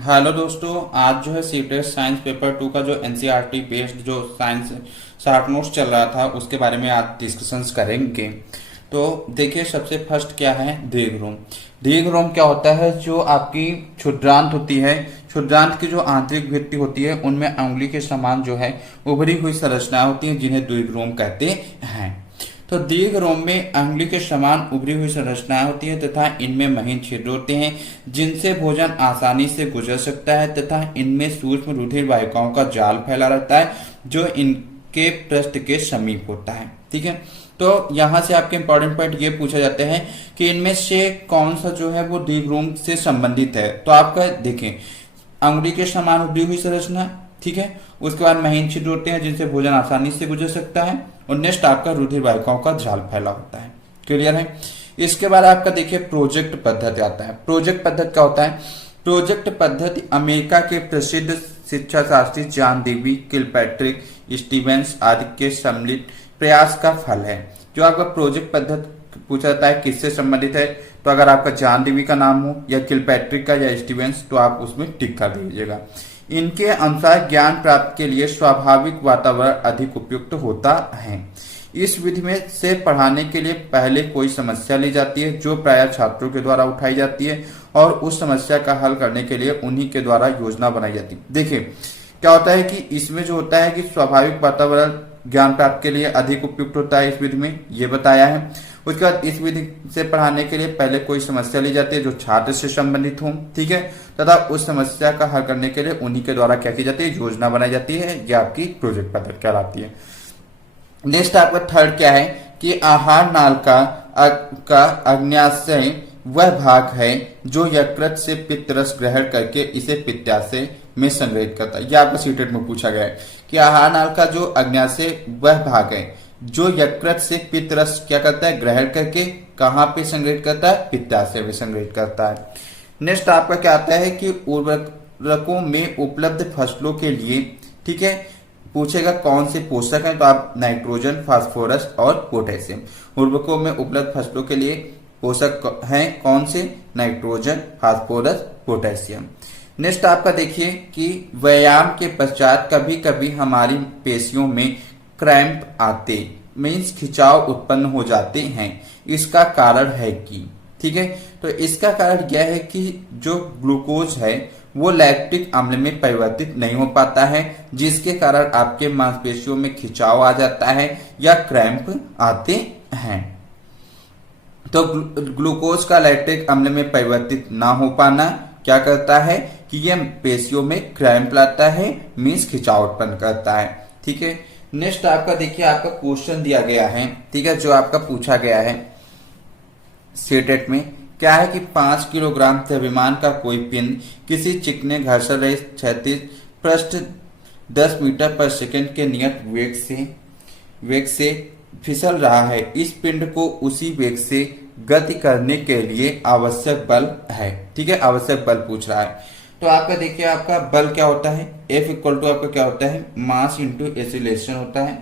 Hello दोस्तों, आज जो है सीटेट साइंस पेपर 2 का जो एनसीईआरटी बेस्ड जो साइंस शॉर्ट नोट्स चल रहा था उसके बारे में आज डिस्कशंस करेंगे। तो देखिए, सबसे फर्स्ट क्या है, दीर्घ दीर्घ क्या होता है? जो आपकी क्षुद्रांत होती है, क्षुद्रांत की जो आंतरिक भित्ति होती है उनमें अंगुली के समान जो है उभरी हुई संरचनाएं होती हैं जिन्हें दीर्घ कहते हैं। तो दीर्घ रोम में अंगुली के समान उभरी हुई संरचनाएं होती है तथा इनमें महीन छिद्र होते हैं जिनसे भोजन आसानी से गुजर सकता है तथा इनमें सूक्ष्म रुधिर वाहिकाओं का जाल फैला रहता है जो इनके पृष्ठ के समीप होता है। ठीक है, तो यहाँ से आपके इंपॉर्टेंट पॉइंट ये पूछा जाते हैं कि इनमें से कौन सा जो है वो दीर्घ रोम से संबंधित है। तो आपका देखें, अंगुली के समान उभरी हुई संरचना, ठीक है, उसके बाद महीन छिद्र होते हैं जिनसे भोजन आसानी से गुजर सकता है और नेक्स्ट आपका रुधिर वाहिकाओं का जाल फैला होता है। क्लियर है? इसके बाद आपका देखिए प्रोजेक्ट पद्धति आता है। प्रोजेक्ट पद्धति क्या होता है? प्रोजेक्ट पद्धति अमेरिका के प्रसिद्ध शिक्षा शास्त्री जॉन डेवी, किलपैट्रिक, स्टीवेंस आदि के सम्मिलित प्रयास का फल है। जो आपका प्रोजेक्ट पद्धति पूछा जाता है किससे संबंधित है, तो अगर आपका जॉन डेवी का नाम हो या किलपैट्रिक का या स्टीवेंस तो आप उसमें टिक कर दीजिएगा। इनके अनुसार ज्ञान प्राप्ति के लिए स्वाभाविक वातावरण अधिक उपयुक्त होता है। इस विधि में से पढ़ाने के लिए पहले कोई समस्या ली जाती है जो प्रायः छात्रों के द्वारा उठाई जाती है और उस समस्या का हल करने के लिए उन्हीं के द्वारा योजना बनाई जाती है। देखिए क्या होता है कि इसमें जो होता है कि स्वाभाविक वातावरण ज्ञान प्राप्ति के लिए अधिक उपयुक्त होता है, इस विधि में ये बताया है। उसके बाद इस विधि से पढ़ाने के लिए पहले कोई समस्या ली जाती है जो छात्र से संबंधित हो, ठीक है, तथा उस समस्या का हल करने के लिए उन्हीं के द्वारा क्या की जाती है, योजना बनाई जाती है। ये आपकी प्रोजेक्ट पद्धति कहलाती है। नेक्स्ट आपका थर्ड क्या है कि आहार नाल का अग्न्याशय वह भाग है जो यकृत से पित्त रस ग्रहण करके इसे पित्ताशय में संग्रहित करता है। यह आपका सीटेट में पूछा गया है कि आहार नाल का जो अग्न्याशय वह भाग है जो यकृत से पित्त रस क्या करता है, ग्रहण करके कहाँ पे संग्रहित करता है, पित्ताशय में संग्रहित करता है। नेक्स्ट आपका क्या आता है कि उर्वरकों में उपलब्ध फसलों के लिए, ठीक है, पूछेगा कौन से पोषक हैं, तो आप नाइट्रोजन, फास्फोरस और पोटेशियम। उर्वरकों में उपलब्ध फसलों के लिए पोषक हैं कौन से, नाइट्रोजन, फास्फोरस, पोटेशियम। नेक्स्ट आपका देखिए कि व्यायाम के पश्चात कभी कभी हमारी पेशियों में क्रैम्प आते मीन्स खिंचाव उत्पन्न हो जाते हैं। इसका कारण है कि, ठीक है, तो इसका कारण यह है कि जो ग्लूकोज है वो लैक्टिक अम्ल में परिवर्तित नहीं हो पाता है जिसके कारण आपके मांसपेशियों में खिंचाव आ जाता है या क्रैम्प आते हैं। तो ग्लूकोज का लैक्टिक अम्ल में परिवर्तित ना हो पाना क्या करता है कि यह पेशियों में क्रैम्प लाता है, मीन्स खिंचाव उत्पन्न करता है। ठीक है, नेक्स्ट आपका देखिए आपका क्वेश्चन दिया गया है, ठीक है, जो आपका पूछा गया है सीटेट में क्या है कि 5 किलोग्राम द्रव्यमान का कोई पिंड किसी चिकने घर्षण रहित क्षैतिज पृष्ठ 10 मीटर पर सेकंड के नियत वेग से फिसल रहा है। इस पिंड को उसी वेग से गति करने के लिए आवश्यक बल है। ठीक है, आवश्यक बल पूछ रहा है। तो आपका देखिए आपका बल क्या होता है, F इक्वल टू आपका क्या होता है, मास इंटू एक्सीलरेशन होता है।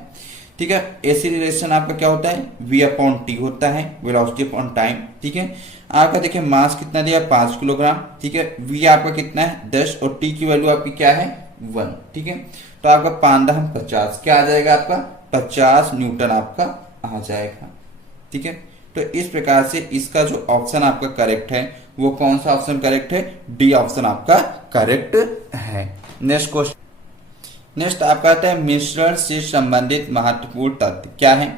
ठीक है, एक्सीलरेशन आपका क्या होता है, v अपॉन टी होता है, वेलोसिटी अपॉन टाइम। ठीक है, आपका देखिए मास कितना दिया, 5 किलोग्राम। ठीक है, v आपका कितना है 10 और t की वैल्यू आपकी क्या है 1। ठीक है, तो आपका 5×50 क्या आ जाएगा, आपका 50 न्यूटन आपका आ जाएगा। ठीक है, तो इस प्रकार से इसका जो ऑप्शन आपका करेक्ट है वो कौन सा ऑप्शन करेक्ट है, डी ऑप्शन आपका करेक्ट है। नेक्स्ट क्वेश्चन, नेक्स्ट आपका आता है मिश्रण से संबंधित महत्वपूर्ण तथ्य क्या है।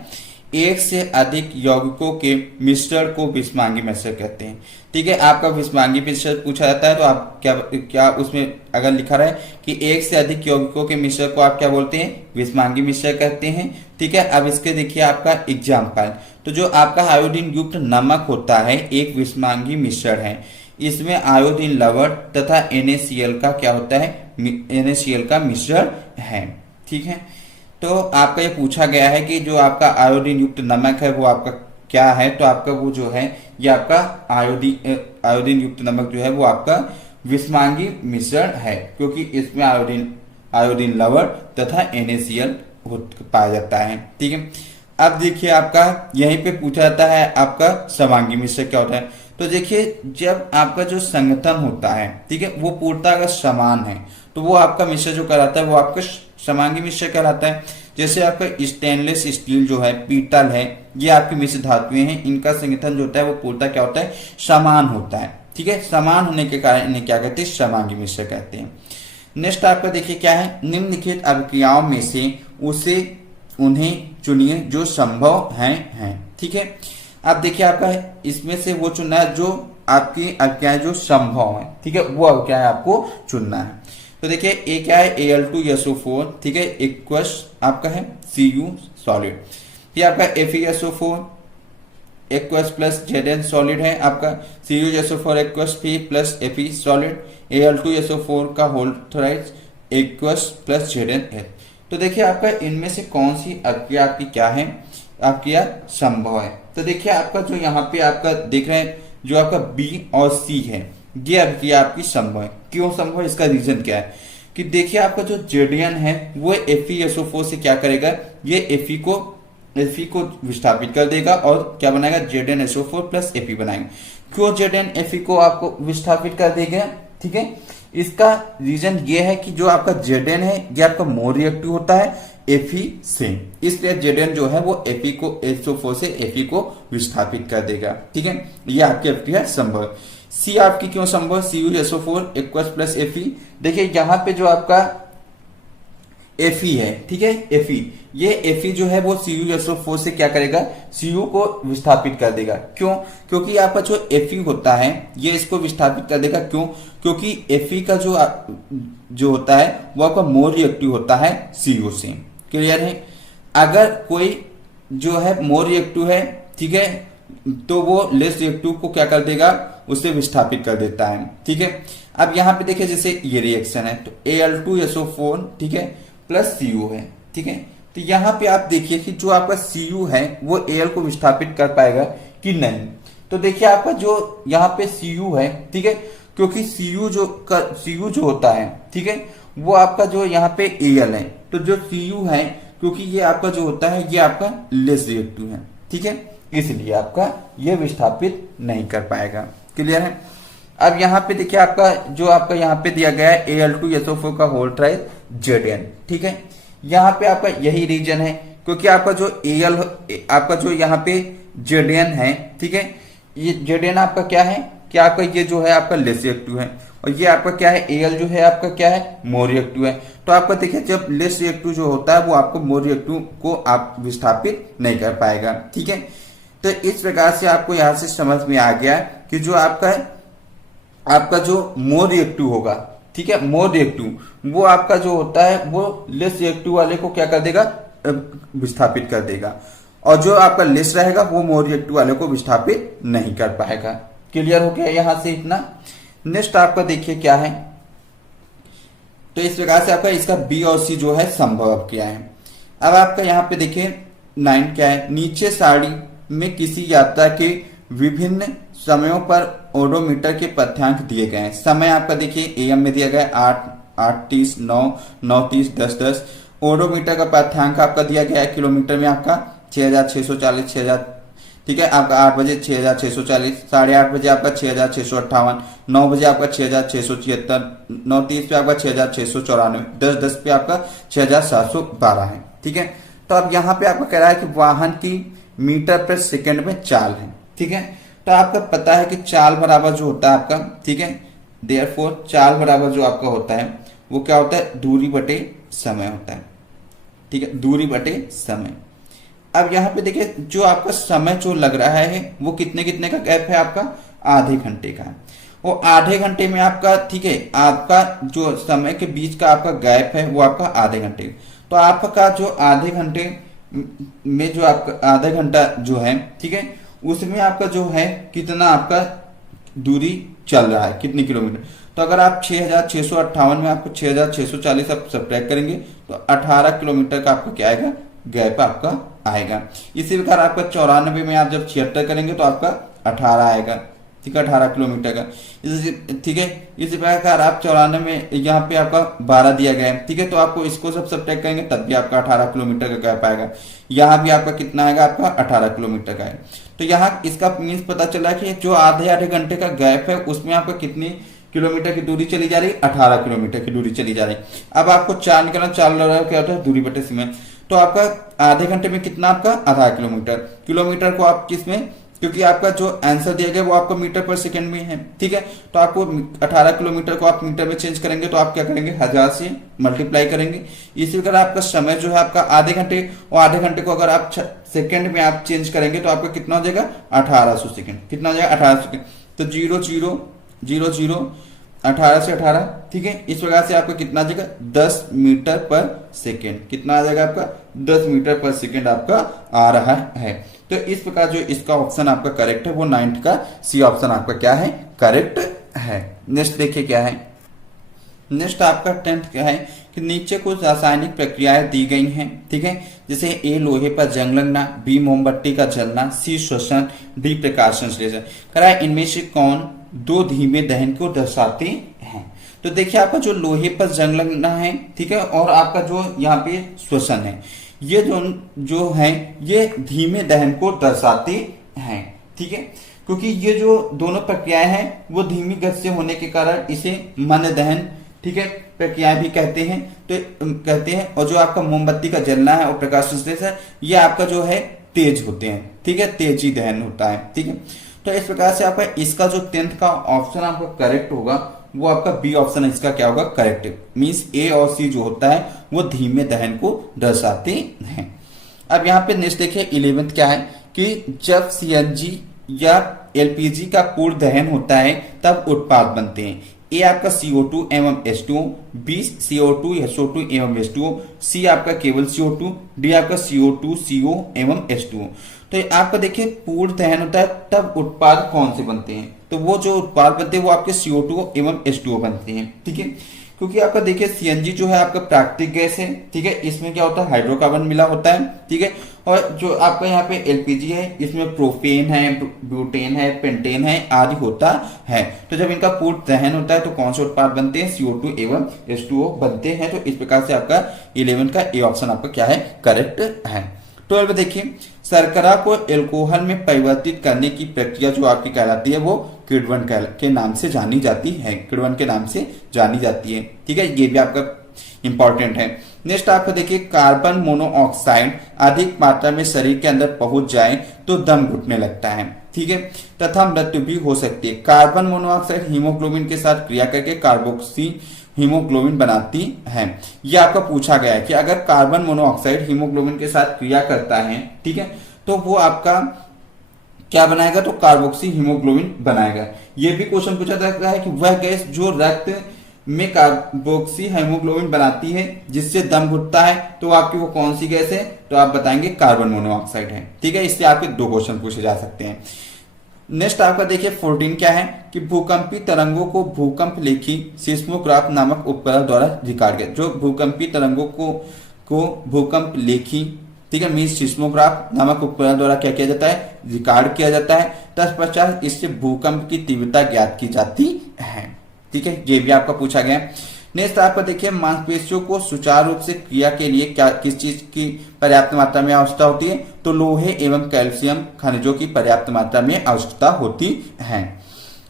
एक से अधिक यौगिकों के मिश्रण को विषमांगी मिश्रण कहते हैं। ठीक है, आपका विषमांगी मिश्रण पूछा जाता है तो आप क्या उसमें अगर लिखा रहा है कि एक से अधिक यौगिकों के मिश्रण को आप क्या बोलते हैं, विषमांगी मिश्रण कहते हैं। ठीक है, अब इसके देखिए आपका एग्जाम्पल, तो जो आपका आयोडीन युक्त नमक होता है एक विषमांगी मिश्रण है। इसमें आयोडीन लवण तथा NaCl का क्या होता है, NaCl का मिश्रण है। ठीक है, तो आपका ये पूछा गया है कि जो आपका आयोडीन युक्त नमक है वो आपका क्या है, तो आपका वो जो है ये आपका आयोडीन युक्त नमक जो है वो आपका विषमांगी मिश्रण है क्योंकि इसमें आयोडीन लवण तथा NaCl पाया जाता है। ठीक है, अब देखिए आपका यहीं पे पूछा जाता है आपका समांगी मिश्रण क्या होता है। तो देखिए जब आपका जो संगठन होता है, ठीक है, वो पूर्णतः अगर समान है तो वो आपका मिश्र जो कहलाता है वो आपका समांगी मिश्र कहलाता है। जैसे आपका स्टेनलेस स्टील जो है, पीतल है, ये आपकी मिश्र धातुएं हैं, इनका संगठन जो होता है वो पूर्णतः क्या होता है, समान होता है। ठीक है, समान होने के कारण इन्हें क्या कहते हैं, समांगी मिश्र कहते हैं। नेक्स्ट आपका देखिए क्या है, निम्नलिखित अभिक्रियाओं में से उसे उन्हें चुनिए जो संभव हैं। ठीक है, अब देखिए आपका इसमें से वो चुनना है जो आपकी अभिक्रियाएं जो संभव है। ठीक है, वो अभिक्रियाएं आपको चुनना है। तो देखिए ए क्या है, Al2SO4, ठीक है, इक्वस आपका है Cu सॉलिड। ये आपका FeSO4 aqueous plus Zn solid है, आपका CuSO4 aqueous P plus Fe solid, Al2SO4 का whole thrice aqueous plus Zn है। तो देखिए आपका इनमें से कौन सी अभिक्रिया आपकी क्या है, अभिक्रिया संभव है। तो देखिए आपका जो यहाँ पे आपका देख रहे हैं जो आपका B और C है, ये अभिक्रिया आपकी संभव है। क्यों संभव है, इसका रीजन क्या है कि देखिए आपका जो Zn है वो FeSO4 से क्या करेगा, ये Fe को विस्थापित कर देगा और क्या बनाएगा, ZnSO4 प्लस Fe बनाएगा। क्यों Zn Fe को आपको विस्थापित कर देगा, ठीक है, इसका रीजन ये है कि जो आपका Zn है ये आपका मोर रिएक्टिव होता है Fe से, इसलिए Zn जो है वो Fe को SO4 से Fe को विस्थापित कर देगा। ठीक है, ये आपकी अभिक्रिया संभव। C आपकी क्यों संभव, CuSO4 एक्वस प्लस Fe। देखिए यहाँ पे जो आपका Fe है, ठीक है, Fe, ये Fe जो है वो CuSO4 से क्या करेगा, Cu को विस्थापित कर देगा। क्यों, क्योंकि आपका जो Fe होता है ये इसको विस्थापित कर देगा। क्यों, क्योंकि Fe का जो होता है वो आपका मोर रिएक्टिव होता है Cu से। क्लियर है, अगर कोई जो है मोर रिएक्टिव है, ठीक है, तो वो लेस रिएक्टिव को क्या कर देगा, उसे विस्थापित कर देता है। ठीक है, अब यहाँ पे देखिए जैसे ये रिएक्शन है तो Al2SO4, ठीक है, प्लस Cu है। ठीक है, तो यहाँ पे आप देखिए कि जो आपका Cu है वो Al को विस्थापित कर पाएगा कि नहीं। तो देखिए आपका जो यहाँ पे Cu है, ठीक है, क्योंकि Cu जो होता है, ठीक है, वो आपका जो यहाँ पे Al है, तो जो Cu है क्योंकि ये आपका जो होता है ये आपका लेस रिएक्टिव है। ठीक है, इसलिए आपका ये विस्थापित नहीं कर पाएगा। क्लियर है। अब यहाँ पे देखिए आपका जो आपका यहाँ पे दिया गया है Al2SO4 का होल ट्राइस Zn। ठीक है, यहाँ पे आपका यही रीजन है क्योंकि आपका जो Al आपका जो यहाँ पे Zn है, ठीक है, ये Zn आपका क्या है कि आपका ये जो है आपका लेस रिएक्टिव है और ये आपका क्या है Al जो है आपका क्या है, मोर रिएक्टिव है। तो आपका देखिए जब लेस रिएक्टिव जो होता है वो आपको मोर रिएक्टिव को आप विस्थापित नहीं कर पाएगा। ठीक है, तो इस प्रकार से आपको यहाँ से समझ में आ गया कि जो आपका जो मोर रिएक्टिव होगा, ठीक है, मोर रिएक्टिव वो आपका जो होता है वो लेस रिएक्टिव वाले को क्या कर देगा, विस्थापित कर देगा, और जो आपका लेस रहेगा वो मोर रिएक्टिव वाले को विस्थापित नहीं कर पाएगा। क्लियर हो गया यहाँ से इतना। नेक्स्ट आपका देखिए क्या है, तो इस प्रकार से आपका इसका बी और सी जो है संभव क्या है। अब आपका यहाँ पे देखिए 9 क्या है, नीचे सारणी में किसी यात्रा के विभिन्न समयों पर ओडोमीटर के पथ्यांक दिए गए हैं। समय आपका देखिए एएम में दिया गया है 8, 8:30, 9, 9:30, 10:10। ओडोमीटर का पथ्यांक आपका दिया गया है किलोमीटर में आपका 6640, 6000, ठीक है, आपका 8 बजे 6640, 8:30 बजे आपका 6658, 9 बजे आपका 6676, 9:30 पे आपका 6694, 10:10 पे आपका 6712 है। ठीक है, तो अब यहाँ पे आपका कह रहा है कि वाहन की मीटर पर सेकंड में चाल है। ठीक है, तो आपका पता है कि चाल बराबर जो होता है आपका, ठीक है, देयरफॉर चाल बराबर जो आपका होता है वो क्या होता है, दूरी बटे समय होता है। ठीक है, दूरी बटे समय। अब यहाँ पे देखिए जो आपका समय जो लग रहा है वो कितने कितने का गैप है आपका, आधे घंटे का। वो आधे घंटे में आपका, ठीक है, आपका जो समय के बीच का आपका गैप है वो आपका आधे घंटे। तो आपका जो आधे घंटे में जो आपका आधा घंटा जो है, ठीक है, उसमें आपका जो है कितना आपका दूरी चल रहा है, कितनी किलोमीटर। तो अगर आप 6658 में आपको 6640 आप सब्ट्रैक्ट करेंगे तो 18 किलोमीटर का आपका क्या आएगा, गैप आपका आएगा। इसी प्रकार आपका 94 में आप जब 76 करेंगे तो आपका 18 आएगा। ठीक है, 18 किलोमीटर का। ठीक है, इसी प्रकार आप 94 में यहाँ पे आपका 12 दिया गया है। ठीक है, तो आपको इसको सब सब्ट्रैक्ट करेंगे तब भी आपका 18 किलोमीटर का गैप आएगा। यहाँ भी आपका कितना आएगा, आपका 18 किलोमीटर का है। तो यहाँ इसका मीन्स पता चला कि जो आधे आधे घंटे का गैप है उसमें आपका कितनी किलोमीटर की दूरी चली जा रही है, 18 किलोमीटर की दूरी चली जा रही है। अब आपको 4 निकालना, 4 क्या होता है दूरी बटे समय, तो आपका आधे घंटे में कितना आपका आधा किलोमीटर, किलोमीटर को आप किसमें, क्योंकि आपका जो आंसर दिया गया वो आपको मीटर पर सेकंड में है, ठीक है, तो आपको 18 किलोमीटर को आप मीटर में चेंज करेंगे तो आप क्या करेंगे 1000 से मल्टीप्लाई करेंगे। इसी प्रकार आपका समय जो है आपका आधे घंटे, और आधे घंटे को अगर आप सेकंड में आप चेंज करेंगे तो आपका कितना हो जाएगा 1800 सेकंड, कितना हो जाएगा 1800 सेकंड, तो 0000 18 से 18, ठीक है। इस प्रकार से आपका कितना आ जाएगा 10 मीटर पर सेकेंड, कितना आ जाएगा आपका 10 मीटर पर सेकेंड आपका आ रहा है। तो इस प्रकार जो इसका ऑप्शन आपका करेक्ट है वो 9th का सी ऑप्शन आपका क्या है करेक्ट है। नेक्स्ट देखिए क्या है, नेक्स्ट आपका 10th क्या है कि नीचे कुछ रासायनिक प्रक्रियाएं दी गई हैं, ठीक है, जैसे ए लोहे पर जंग लगना, बी मोमबत्ती का जलना, सी श्वसन, डी प्रकाश संश्लेषण कराए, इनमें से कौन दो धीमे दहन को दर्शाते हैं। तो देखिए आपका जो लोहे पर जंग लगना है, ठीक है, और आपका जो यहाँ पे श्वसन है, ये जो है ये धीमे दहन को दर्शाते हैं, ठीक है, क्योंकि ये जो दोनों प्रक्रियाएं हैं वो धीमी गति से होने के कारण इसे मंद दहन, ठीक है, प्रक्रियाएं भी कहते हैं, तो कहते हैं। और जो आपका मोमबत्ती का जलना है और प्रकाश संश्लेषण ये आपका जो है तेज होते हैं, ठीक है, तेजी दहन होता है, ठीक है। तो इस प्रकार से आपका इसका जो 10th का ऑप्शन आपका करेक्ट होगा वो आपका बी ऑप्शन है, इसका क्या होगा करेक्ट, मींस ए और सी जो होता है वो धीमे दहन को दर्शाते हैं। अब यहाँ पे नेक्स्ट देखिए 11th क्या है कि जब सीएनजी या एलपीजी का पूर्ण दहन होता है तब उत्पाद बनते हैं। ए आपका CO2 एवं H2O, बी CO2 SO2 एवं H2O, सी आपका केवल CO2, डी आपका CO2 CO एवं H2O। तो आपका देखिए पूर्ण दहन होता है तब उत्पाद कौन से बनते हैं, तो वो जो उत्पाद बनते हैं वो आपके CO2 एवं H2O बनते हैं, ठीक है, क्योंकि आपका देखिए सीएनजी जो है आपका प्राकृतिक गैस है, ठीक है, इसमें क्या होता है हाइड्रोकार्बन मिला होता है, ठीक है, और जो आपका यहाँ पे एलपीजी है इसमें प्रोपेन है, ब्यूटेन है, पेंटेन है आदि होता है। तो जब इनका पूर्ण दहन होता है तो कौन से उत्पाद बनते हैं CO2 एवं H2O बनते हैं। तो इस प्रकार से आपका 11 का ए ऑप्शन आपका क्या है करेक्ट है। 12 देखिए शर्करा को एल्कोहल में परिवर्तित करने की प्रक्रिया जो आपकी कहलाती है वो किण्वन के नाम से जानी जाती है, किण्वन के नाम से जानी जाती है, ठीक है, ये भी आपका इंपॉर्टेंट है। नेक्स्ट आपको देखिए कार्बन मोनोऑक्साइड अधिक मात्रा में शरीर के अंदर पहुंच जाए तो दम घुटने लगता है, ठीक है, तथा मृत्यु भी हो सकती है। कार्बन मोनोऑक्साइड हीमोग्लोबिन के साथ क्रिया करके कार्बोक्सी हीमोग्लोबिन बनाती है। यह आपका पूछा गया है कि अगर कार्बन मोनोऑक्साइड हीमोग्लोबिन के साथ क्रिया करता है, ठीक है, तो वो आपका क्या बनाएगा, तो कार्बोक्सी हीमोग्लोबिन बनाएगा। ये भी क्वेश्चन पूछा जाता है कि वह गैस जो रक्त में कार्बोक्सी हीमोग्लोबिन बनाती है जिससे दम घुटता है तो आपकी वो कौन सी गैस है, तो आप बताएंगे कार्बन मोनोऑक्साइड है, ठीक है। इससे आपके 2 क्वेश्चन पूछे जा सकते हैं। नेक्स्ट आपका देखिए 14 क्या है कि भूकंपी तरंगों को भूकंप लेखी सिस्मोग्राफ नामक उपकरण द्वारा रिकॉर्ड किया। जो भूकंपी तरंगों को भूकंप लेखी, ठीक है, मीन्स सिस्मोग्राफ नामक उपकरण द्वारा क्या किया जाता है रिकॉर्ड किया जाता है। तत्पश्चात इससे भूकंप की तीव्रता ज्ञात की जाती है, ठीक है, ये भी आपका पूछा गया। नेक्स्ट आपका देखिए मांसपेशियों को सुचारू रूप से क्रिया के लिए क्या किस चीज की पर्याप्त मात्रा में आवश्यकता होती है, तो लोहे एवं कैल्शियम खनिजों की पर्याप्त मात्रा में आवश्यकता होती है।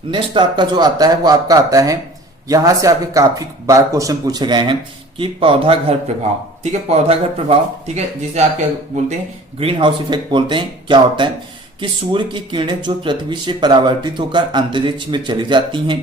नेक्स्ट आपका जो आता है वो आपका आता है, यहां से आपके काफी बार क्वेश्चन पूछे गए हैं कि पौधा घर प्रभाव, ठीक है, पौधा घर प्रभाव, ठीक है, जिसे आप क्या बोलते हैं ग्रीन हाउस इफेक्ट बोलते हैं। क्या होता है कि सूर्य की किरणें जो पृथ्वी से परावर्तित होकर अंतरिक्ष में चली जाती हैं,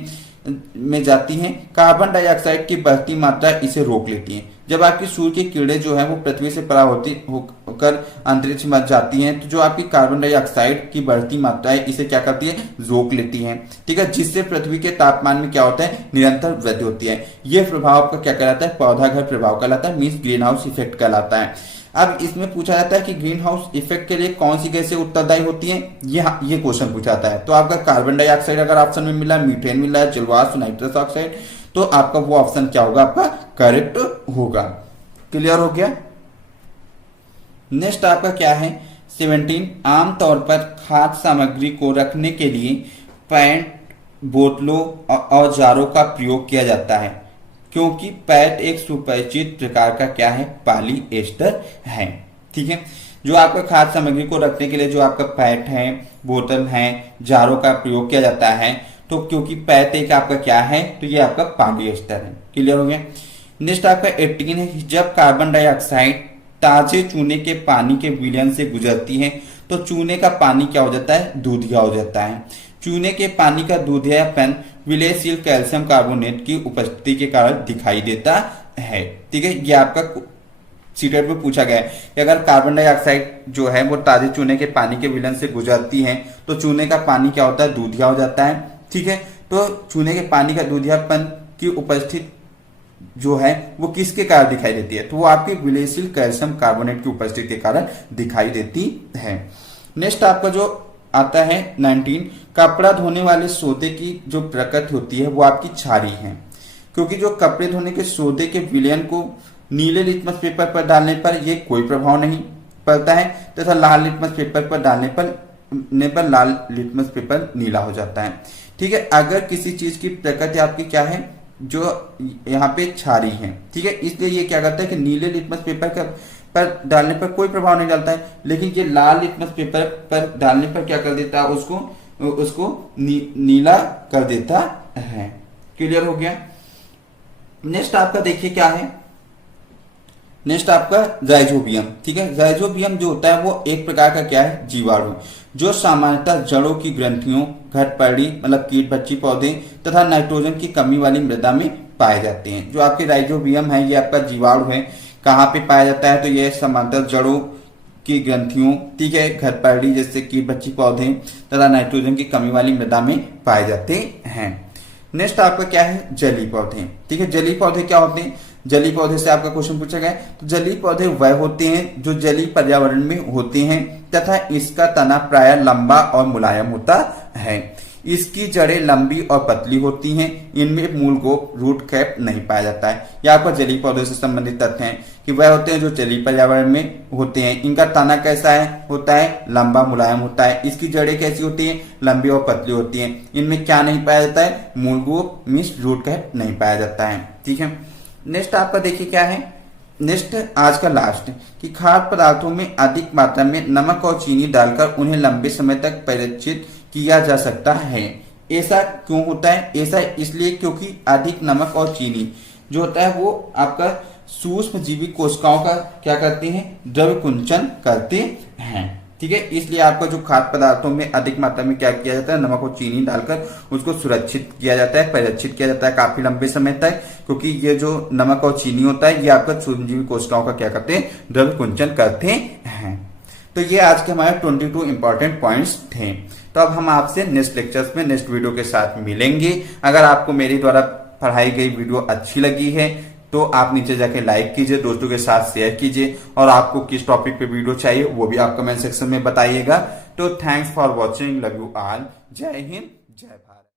कार्बन डाइऑक्साइड की बढ़ती मात्रा इसे रोक लेती है। जब आपकी सूर्य की किरणें जो है वो पृथ्वी से परावर्तित होकर अंतरिक्ष में जाती हैं तो जो आपकी कार्बन डाइऑक्साइड की बढ़ती मात्रा है इसे क्या करती है रोक लेती है, ठीक है, जिससे पृथ्वी के तापमान में क्या होता है निरंतर वृद्धि होती है। यह प्रभाव आपका क्या कहलाता है पौधा घर प्रभाव कहलाता है, मीन्स ग्रीन हाउस इफेक्ट कहलाता है। अब इसमें पूछा जाता है कि ग्रीन हाउस इफेक्ट के लिए कौन सी गैसें उत्तरदायी होती हैं, ये क्वेश्चन पूछा जाता है। तो आपका कार्बन डाइऑक्साइड अगर ऑप्शन में मिला, मीथेन मिला है, जलवाष्प, नाइट्रस ऑक्साइड, तो आपका वो ऑप्शन क्या होगा आपका करेक्ट होगा। क्लियर हो गया। नेक्स्ट आपका क्या है 17 आमतौर पर खाद्य सामग्री को रखने के लिए पैट, बोतलों और जारों का प्रयोग किया जाता है क्योंकि पैट एक सुपरिचित प्रकार का क्या है पॉलीएस्टर है, ठीक है। जो आपका खाद्य सामग्री को रखने के लिए जो आपका पैट है, बोतल है, जारों का प्रयोग किया जाता है, तो क्योंकि पैट एक आपका क्या है, तो ये आपका पॉलिएस्टर है। क्लियर हो गया। नेक्स्ट आपका 18 है, जब कार्बन डाइऑक्साइड ताजे चूने के पानी के विलयन से गुजरती है तो चूने का पानी क्या हो जाता है, दूधिया हो जाता है। चूने के पानी का दूधियापन विलयनशील कैल्शियम कार्बोनेट की उपस्थिति के कारण दिखाई देता है। ठीक है, ये आपका सीटेट में पूछा गया है कि अगर कार्बन डाइऑक्साइड जो है वो ताजे चूने के पानी के विलयन से गुजरती है तो चूने का पानी क्या होता है, दूधिया हो जाता है। ठीक है, तो चूने के पानी का दूधियापन की उपस्थिति जो है वो किसके कारण दिखाई देती है, तो वो आपके विलयनशील कैल्शियम कार्बोनेट की उपस्थिति के कारण दिखाई देती है। नेक्स्ट आपका जो आता है 19, कपड़ा धोने वाले सोडे की जो प्रकृति होती है वो आपकी क्षारीय है, क्योंकि जो कपड़े धोने के सोडे के विलयन को नीले लिटमस पेपर पर डालने पर ये कोई प्रभाव नहीं पड़ता है तथा लाल लिटमस पेपर पर डालने पर लाल लिटमस पेपर नीला हो जाता है। ठीक है, अगर किसी चीज की प्रकृति आपकी क्या है, जो यहाँ पे क्षारीय है, ठीक है, इसलिए ये क्या करता है कि नीले लिटमस पेपर पर डालने पर कोई प्रभाव नहीं डालता है, लेकिन ये लाल लिटमस पेपर पर डालने पर क्या कर देता है, उसको नीला कर देता है। क्लियर हो गया। नेक्स्ट आपका देखिए क्या है, नेक्स्ट आपका राइजोबियम। ठीक है, राइजोबियम जो होता है वो एक प्रकार का क्या है, जीवाणु, जो सामान्यतः जड़ों की ग्रंथियों, घटपड़ी मतलब कीट बच्ची पौधे तथा नाइट्रोजन की कमी वाली मृदा में पाए जाते हैं। जो आपके राइजोबियम है ये आपका जीवाणु है, कहाँ पे पाया जाता है, तो ये सामान्यतः जड़ों की ग्रंथियों, ठीक है, घटपड़ी जैसे कीट बच्ची पौधे तथा नाइट्रोजन की कमी वाली मृदा में पाए जाते हैं। नेक्स्ट आपका क्या है, जलीय पौधे। ठीक है, जलीय पौधे क्या होते हैं, जलीय पौधे से आपका क्वेश्चन पूछा गया है, तो जलीय पौधे वह होते हैं जो जलीय पर्यावरण में होते हैं तथा इसका तना प्राय लंबा और मुलायम होता है। इसकी जड़ें लंबी और पतली होती हैं, इनमें मूल को रूट कैप नहीं पाया जाता है। यहाँ पर जलीय पौधों से संबंधित तथ्य हैं कि वह होते हैं जो जलीय पर्यावरण में होते हैं। इनका तना कैसा है, होता है लंबा मुलायम होता है। इसकी जड़ें कैसी होती हैं, लंबी और पतली होती हैं। इनमें क्या नहीं पाया जाता है, मूल को मीन्स रूट कैप नहीं पाया जाता है। ठीक है, नेक्स्ट आपका देखिए क्या है, नेक्स्ट आज का लास्ट कि खाद्य पदार्थों में अधिक मात्रा में नमक और चीनी डालकर उन्हें लंबे समय तक परिरक्षित किया जा सकता है। ऐसा क्यों होता है, ऐसा इसलिए क्योंकि अधिक नमक और चीनी जो होता है वो आपका सूक्ष्म जीवी कोशिकाओं का क्या करते हैं, द्रव्य कुंचन करते हैं। ठीक है, इसलिए आपका जो खाद्य पदार्थों में अधिक मात्रा में क्या किया जाता है, नमक और चीनी डालकर उसको सुरक्षित किया जाता है, परिरक्षित किया जाता है काफी लंबे समय तक, क्योंकि ये जो नमक और चीनी होता है ये आपका सूक्ष्मजीवी कोशिकाओं का क्या करते हैं, द्रव्य कुंचन करते हैं। तो ये आज के हमारे 22 इंपॉर्टेंट पॉइंट्स थे। तो अब हम आपसे नेक्स्ट लेक्चर्स में नेक्स्ट वीडियो के साथ मिलेंगे। अगर आपको मेरे द्वारा पढ़ाई गई वीडियो अच्छी लगी है तो आप नीचे जाके लाइक कीजिए, दोस्तों के साथ शेयर कीजिए, और आपको किस टॉपिक पे वीडियो चाहिए वो भी आप कमेंट सेक्शन में बताइएगा। तो thanks for watching, love you all, जय हिंद, जय भारत।